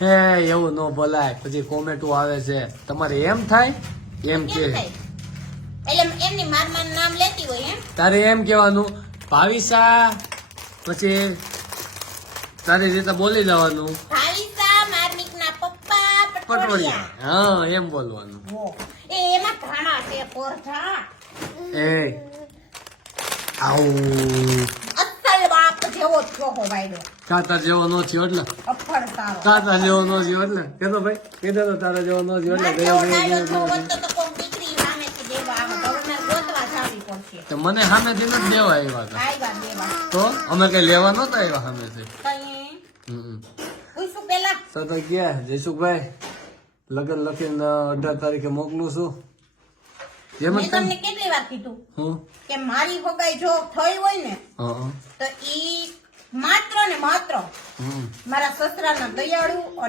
હે એવું ન બોલાય, પછી કોમેન્ટો આવે છે. તમારે એમ થાય એમ કે એટલે એમની મારમાનું નામ લેતી હોય એમ. તારે એમ કેવાનું ભાવિસા, પછી તારી રીતે બોલી જવાનું ભાવિસા માર્મિકના પપ્પા પટોળિયા. પટોળિયા. હા એમ બોલવાનું. હો. એમાં ઘણા છે પોરઠા. એ આવું અસલ બાપ જેવો થયો હો વાયડો. કાતા જેવો નો થયો એટલે અફળ તારો. કાતા જેવો નો થયો એટલે કેતો ભાઈ કીધો તો તારા જેવો નો થયો એટલે મારે ગયો જેવો ડાયો થયો ગયો હોત તો કોક દીકરી સામેથી દેવા આવે. ગવર્નર ગોતવા જાવી પડશે. તો મને સામેથી નથી દેવા આવ્યા હતા, આવ્યા દેવા. તો અમે કઈ લેવા નતા આવ્યા સામેથી. કઈ હમ. પૂછું પેલા. તો ગયા જયસુખભાઈ લગ્ન લખીને 18 તારીખે મોકલું છું. જેમ મેં જ તમને કેટલી વાર કીધું હું કે મારી ભગાઈ જો થઈ હોય ને હા તો ઈ માત્ર ને માત્ર હમ મારા સસરાના દયાળુ